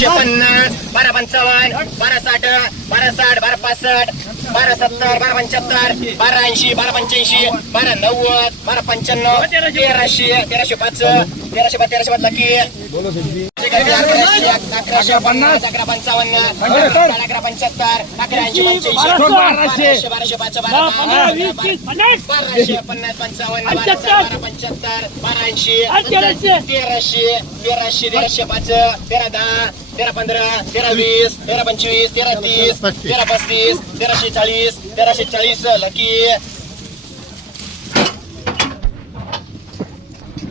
बाराशे पन्नास बारा पंचावन्न बारा साठ बारा साठ बारा पासष्ट बारा सत्तर बारा पंच्याहत्तर बारा ऐंशी बारा पंच्याऐंशी बारा नव्वद बारा पंच्याण्णव तेराशे तेराशे पाच तेराशे पाच तेराशे पाच लकी अकराशे पन्नास अकरा पंचावन्न अकरा पंच्याहत्तर अकरा ऐंशी पंच्याऐंशी बाराशे. पाच बारा बाराशे पन्नास पंचावन्न बारा बारा पंच्याहत्तर बारा ऐंशी तेराशे तेराशे तेराशे पाच तेरा दहा तेरा पंधरा तेरा वीस तेरा पंचवीस तेरा तीस तेरा पस्तीस तेराशे चाळीस तेराशे चाळीस लकी.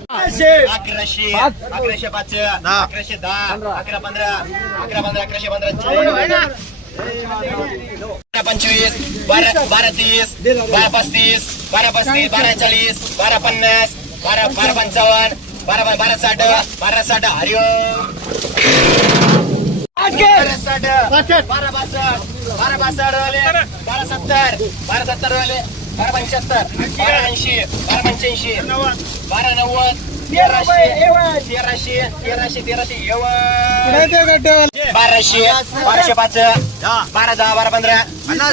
अकराशे. अकराशे पाच. अकराशे दहा. अकरा पंधरा अकरा पंधरा अकराशे पंधरा बारा पंचवीस बारा बारा तीस बारा पस्तीस बारा पस्तीस बारा चाळीस बारा पन्नास बारा बारा पंचावन्न बारा बारा बारा साठ बारा साठ हरिओ बारा साठ बारा बासठ बारा बासष्ट वाले बारा सत्तर बारा सत्तर वाले बारा पंच्याहत्तर बारा ऐंशी बारा पंच्याऐंशी बारा नव्वद तेराशे. तेराशे तेराशे तेराशे एवढ. बाराशे बाराशे पाच बारा दहा बारा पंधरा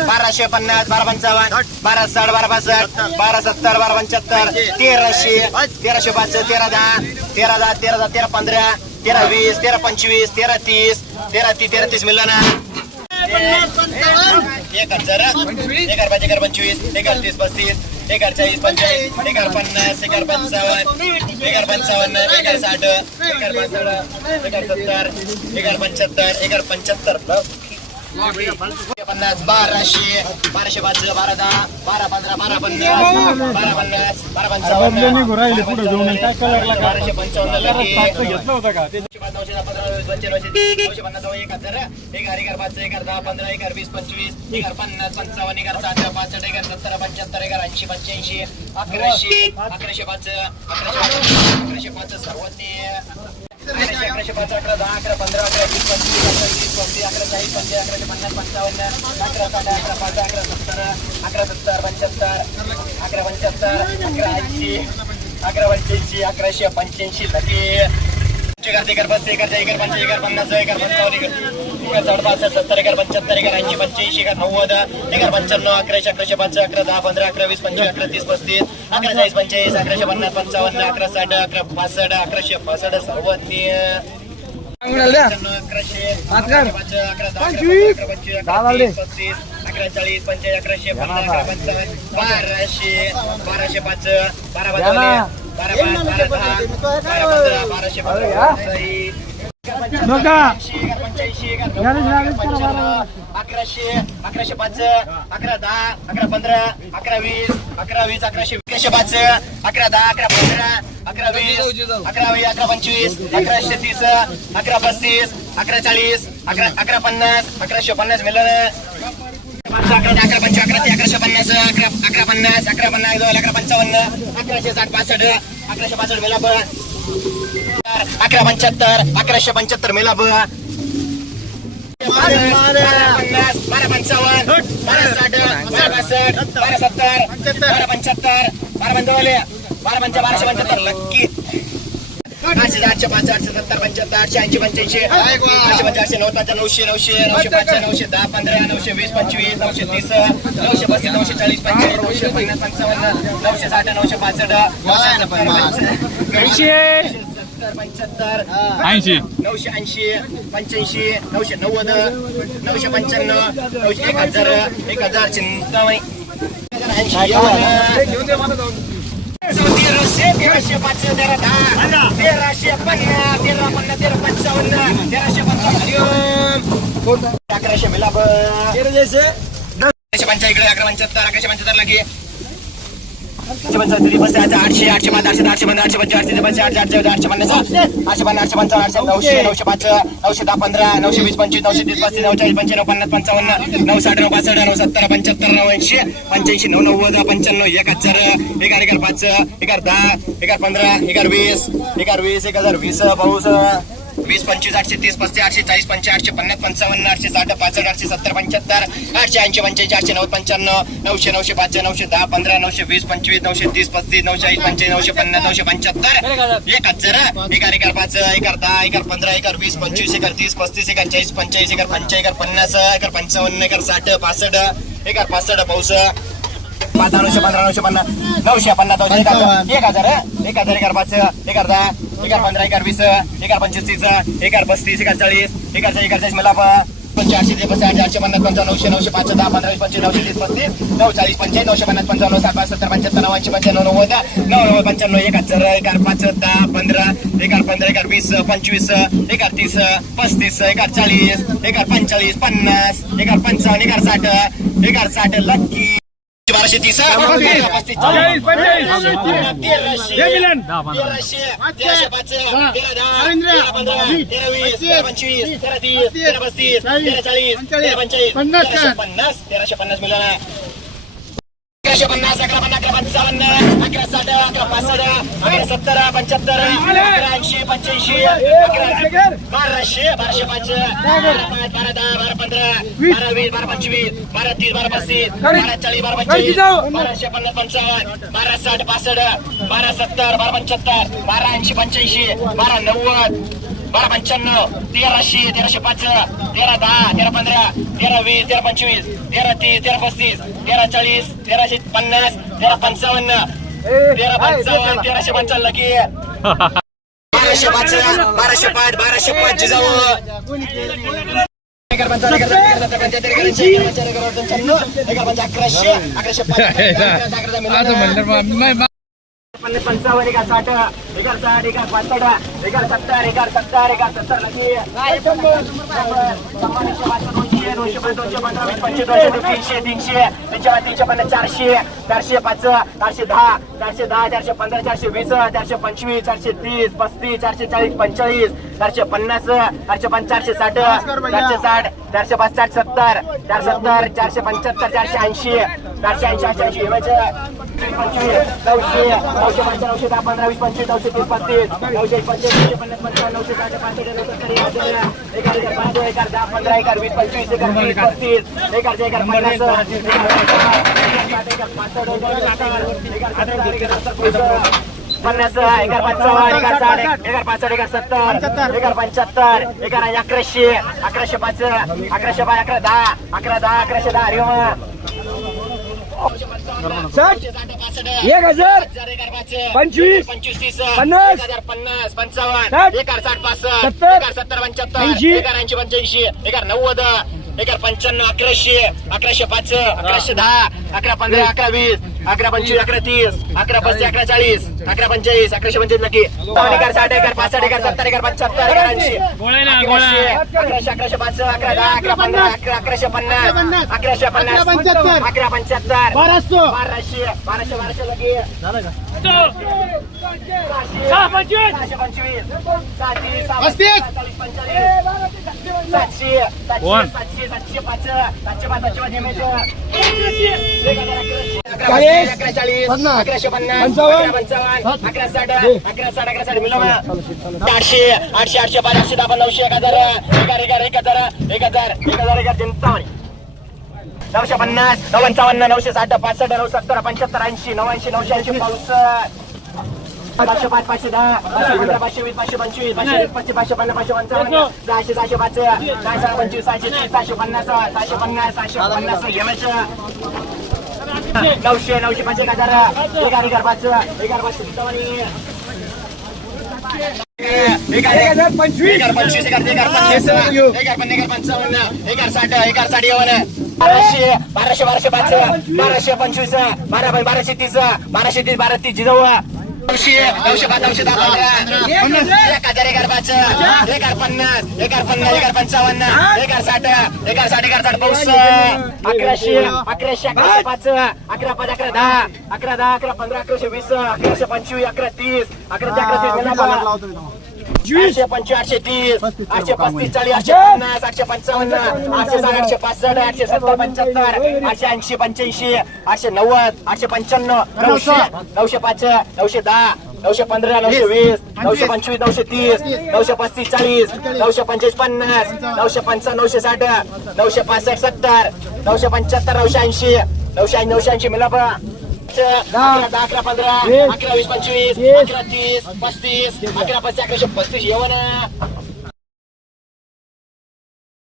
बाराशे पन्नास बारा पंचावन्न बारा साठ बारा पासष्ट बारा सत्तर बारा पंच्याहत्तर तेराशे तेराशे पाच तेरा दहा तेरा दहा तेरा दहा तेरा पंधरा तेरा वीस तेरा पंचवीस तेरा तीस तेरा ती तेरा तीस मिळलं ना एक हजार एक हजार पाच हजार पंचवीस एक हजार तीस पस्तीस एक हजार चाळीस पंचेचाळीस एक हजार पन्नास एक हजार पंचावन्न एक हजार पंचावन्न एक हजार साठ एक हजार पासष्ट एक हजार सत्तर एक हजार पंच्याहत्तर एक हजार पंच्याहत्तर पन्नास बाराशे बाराशे पाच बारा दहा बारा पंधरा बारा पन्नास बारा पन्नास बारा पंचावन्न बाराशे पंचावन्न लगे घेतलं होतं पन्नास एक हजार. एक हजार एक पाच एक हजार दहा पंधरा एक वीस पंचवीस एक हजार पन्नास पंचावन्न एक हजार साठ पासष्ट एक सत्तर पंच्याहत्तर एक ऐंशी पंच्याऐंशी अकराशे अकराशे पाच अकराशे अकराशे पाच सर्वज्ञ अकराशे पाच अकरा दहा अकरा पंधरा अकरा वीस पंचवीस अकरा तीस पस्तीस अकरा चाळीस पंचवीस अकराशे पन्नास पंचावन्न अकरा साठ अकरा पाच अकरा सत्तर अकरा सत्तर पंच्याहत्तर अकरा पंच्याहत्तर अकरा ऐंशी अकरा पंच्याऐंशी अकराशे पंच्याऐंशी लगे एकर एकर पस्तीस एकर एकर पंच एकर पन्नास एकर पंचावन्न एकर पासष्ट सत्तर एकर पंच्याहत्तर एकर ऐंशी पंच्याऐंशी एकर नव्वद एकर पंच्याण्णव अकराशे अकराशे पाच अकरा दहा पंधरा अकरा वीस पंचवीस अकरा तीस पस्तीस अकरा चाळीस पंचेचाळीस अकराशे पन्नास पंचावन्न अकरा साठ अकरा पासष्ट अकराशे पासष्ट अकराशे अकरा चाळीस पंचेचाळीस अकराशे पन्नास अकरा पंचावन्न बाराशे बाराशे पाच बारा अकराशे अकराशे पाच अकरा दहा अकरा पंधरा अकरा वीस अकरा वीस अकराशे अकराशे पाच अकरा दहा अकरा पंधरा अकरा वीस अकरा वीस अकरा पंचवीस अकराशे तीस अकरा पस्तीस अकरा चाळीस अकरा अकरा पन्नास अकराशे पन्नास पाच अकरा दहा, अकरा ते अकराशे पन्नास अकरा अकरा पन्नास अकरा पन्नास दोन अकरा पंचावन्न अकराशे साठ पासष्ट अकराशे पासष्ट अकरा पंच्याहत्तर अकराशे पंच्याहत्तर मेला बारा पन्नास बारा पंचावन्न बारा साठ बारा पासष्ट बारा सत्तर बारा पंच्याहत्तर बारा पंचावन्न बारा पंचा बाराशे पंच्याहत्तर. लक्की. आठशे आठशे पाच आठशे सत्तर पंच्याहत्तर आठशे ऐंशी पंच्याऐंशी. आठशे पंच्याऐंशी नऊ पाच नऊशे नऊशे नऊशे पाच नऊशे दहा पंधरा नऊशे वीस पंचवीस नऊशे तीस नऊशे पस्तीस नऊशे चाळीस पंचेचाळीस नऊशे पन्नास पंचावन्न नऊशे साठ नऊशे पासष्ट सत्तर पंच्याहत्तर ऐंशी. नऊशे ऐंशी पंच्याऐंशी नऊशे नव्वद नऊशे पंच्याण्णव नऊशे एक हजार एक हजार चिंतामणी ऐंशी तेराशे तेराशे पाच तेरा दहा तेराशे पन्नास तेरा पन्नास तेरा पंचावन्न तेराशे पंचावन्न. अकराशे मिलाब अकराशे पंचा इकडे अकरा पंच्याहत्तर अकराशे पंच्याहत्तर लागे. आठशे पंचाहत्तर बस आठशे आठशे पाच आठशे आठशे पंधरा आठशे पंचे आठशे पंचे आठशे आठशे पन्नास आठशे पन्नास आठशे पंचावन्न आठशे नऊशे नऊशे पाच नऊशे दहा पंधरा नऊशे वीस पंचवीस नऊशे तीस पस्तीस नऊ चाळीस पंच्याण्णव पन्नास पंचावन्न नऊ साठ नऊ पासष्ट नऊ सत्तर पंच्याहत्तर नऊ ऐंशी पंच्याऐंशी नऊ नव्वद पंच्याण्णव एक हजार एक हजार एक पाच एक हजार दहा एक हजार पंधरा एक हजार वीस एक हजार वीस एक हजार वीस पाऊस. वीस पंचवीस आठशे तीस पस्तीस आठशे चाळीस पंचे आठशे पन्नास पंचावन्न आठशे साठ पासष्ट आठशे सत्तर पंच्याहत्तर आठशे ऐंशी पंच्याऐंशी आठशे नव्वद पंच्याण्णव नऊशे नऊशे पाच नऊशे दहा पंधरा नऊशे वीस पंचवीस नऊशे तीस पस्तीस नऊशे ऐंशी पंचे नऊशे पन्नास नऊशे पंच्याहत्तर एक हजार एकार एकार पाच एकार दहा एकार पंधरा एकर वीस पंचवीस एकर तीस पस्तीस एकर चाळीस पंचेचाळीस एकर पंचा एकर पन्नास एकर पंचावन्न एकर साठ पासष्ट एकर पासष्ट पाऊस पाच नऊशे पंधरा नऊशे पन्नास नऊशे पन्नास नऊशे एक हजार एक हजार एक हजार एकर पाच एकर दहा एकर पंधरा एकर वीस एकर पंचवीस तीस एकर पस्तीस एकर चाळीस एकर चाळीस एकर चाळीस मला ते पस्तीस आठशे पन्नास पंचावन्न नऊशे नऊशे पाच दहा पंधरा वीस पंचवीस नऊशे तीस पस्तीस नऊ चाळीस पंचाळीस नऊशे पन्नास पंचावन्न पाच सत्तर पंच्याहत्तर नव्याऐंशी पंच्याण्णव नव्वद नऊ नव्वद पंच्याण्णव एक हजार एकर पाच दहा पंधरा एकर पंधरा एकर वीस पंचवीस एकर तीस पस्तीस एकर चाळीस एकर पंचाळीस पन्नास एकर पंचावन्न एकर साठ एकर साठ लक्की बाराशे तीस पंचवीस तेरा तीस तेरा पस्तीस तेरा चाळीस तेरा पंचाळीस तेराशे पन्नास तेराशे पन्नास मिळाला. अकराशे पन्नास अकरा पन्नास अकरा पंचावन्न अकरा साठ अकरा पासष्ट अकरा सत्तर पंच्याहत्तर अकरा ऐंशी पंच्याऐंशी अकरा बाराशे बाराशे पाच. बारा पाच बारा दहा बारा पंधरा बारा वीस बारा पंचवीस बारा तीस बारा पस्तीस बारा चाळीस बारा पंचेचाळीस बाराशे पन्नास पंचावन्न बारा साठ पासष्ट बारा सत्तर बारा पंच्याहत्तर बारा ऐंशी पंच्याऐंशी बारा नव्वद बारा पंच्याण्णव तेराशे तेराशे पाच तेरा दहा तेरा पंधरा तेरा वीस तेरा पंचवीस तेरा तीस तेरा पस्तीस तेरा चाळीस तेराशे पन्नास तेरा पंचावन्न तेरा पंचावन्न तेराशे पंचावन्न की बाराशे पाच बाराशे पाच बाराशे पाच जिजाऊ अकराशे अकराशे पाच पन्नास पंचावन्न एका साठ एका साठ एका पासष्ट एका सत्तर एका सत्तर एका सत्तर लकी दोनशे दोनशे पाच दोनशे पंधरा वीस पंचवीस दोनशे तीस, तीनशे तीनशे तीनशे तीनशे पन्नास चारशे चारशे पाच चारशे दहा चारशे दहा चारशे पंधरा चारशे वीस चारशे पंचवीस चारशे तीस पस्तीस चारशे चाळीस पंचेचाळीस चारशे पन्नास चारशे पंच चारशे साठ चारशे साठ चारशे पाच चारशे सत्तर चारशे सत्तर चारशे पंच्याहत्तर चारशे ऐंशी चारशे ऐंशी आठशे ऐंशी नऊशे नऊशे पंचा नऊशे दहा पंधरा वीस पंचवीस नऊशे तीस पस्तीस नऊशे पंचवीस नऊशे पन्नास पंचावन्न नऊशे साठ पाचशे नऊशे सत्तर एक हजार एक हजार दहा पंधरा एक वीस पंचवीस एक तीस पस्तीस एक हजार एक पन्नास एक हजार पाच एक पासष्ट सत्तर पन्नास एकर पंचावन्न एकर साठ एकर पासष्ट एकर सत्तर एकर पंच्याहत्तर एकर अकराशे अकराशे पाच अकराशे पाच अकरा दहा अकरा दहा अकराशे दहा अरे साठ एक हजार पंचवीस पंचवीस तीस पन्नास हजार पन्नास पंचावन्न साठ एकर साठ पासष्ट सत्तर एकर सत्तर पंच्याहत्तर ऐंशी ऐंशी पंच्याऐंशी एक नव्वद एकर पंच्याण्णव अकराशे अकराशे पाच अकराशे दहा अकरा पंधरा अकरा वीस अकरा पंचवीस अकरा तीस अकरा पस्तीस अकरा चाळीस अकरा पंचेचाळीस अकराशे पंचवीस नक्की. एकर साठ एकर पासष्ट एकर सत्तर एकर पंच्याहत्तर एकर ऐंशी. अकराशे अकराशे अकराशे पाच अकरा दहा अकरा पंधरा अकरा अकराशे पन्नास अकराशे पन्नास. अकरा पंच्याहत्तर. बाराशे. बाराशे बाराशे सातशे. सातशे सातशे पाच सातशे पाच सातशे पाच एमएच चाळीस. अकरा चाळीस पन्नास. अकराशे पन्नास पंचावन्न. अकरा साठ अकरा साठ साठ आठशे आठशे आठशे पाच आठशे दहा नऊशे एक हजार एक एगार एक हजार एक हजार एक हजार एक हजार नऊशे पन्नास नऊ पंचावन्न नऊशे साठ पासष्ट नऊ सत्तर पंच्याहत्तर ऐंशी नऊऐंशी नऊशे ऐंशी पासष्ट पाचशे पाच पाचशे दहा पाचशे पंधरा पाचशे वीस पाचशे पंचवीस पाचशे पाचशे पाचशे पन्नास पाचशे पंचावन्न सहाशे सहाशे पाच सहाशे पंचवीस सहाशे तीस सहाशे पन्नास सहाशे पन्नास सहाशे पन्नास एमएच नऊशे नऊशे पाच एक हजार एक एगार पाच एगार पाच हजार पंचवीस पंचवीस पंचवीस पंचावन्न साठ साठ बाराशे बाराशे बाराशे पाच बाराशे पंचवीस बारा बाराशे तीस बाराशे तीस बारा तीस जिजाऊ एक हजार. एगार पाच एगार पन्नास एगार पन्नास एगार पंचावन्न एगार साठ एगार साठ एगार साठ पाऊस अकराशे अकराशे अकराशे पाच अकरा पाच अकरा दहा अकरा दहा अकरा पंधरा अकराशे वीस अकराशे पंचवीस अकरा तीस अकरा ते अकरा तीस आठशे पंचाशे तीस आठशे पस्तीस चाळीस आठशे पन्नास आठशे पंचावन्न आठशे साठ आठशे पासष्ट आठशे सत्तर पंच्याहत्तर आठशे ऐंशी पंच्याऐंशी आठशे नव्वद आठशे पंच्याण्णव नऊशे नऊशे पाच नऊशे दहा नऊशे पंधरा नऊशे वीस नऊशे पंचवीस नऊशे तीस नऊशे पस्तीस चाळीस नऊशे पंचवीस पन्नास नऊशे पंचावन्न नऊशे साठ नऊशे पासष्ट सत्तर नऊशे पंच्याहत्तर नऊशे ऐंशी नऊशे नऊशे ऐंशी मिलापा अकरा पंधरा अकरा वीस पंचवीस अकरा तीस पस्तीस अकरा पस्तीस अकराशे पस्तीस येवा ना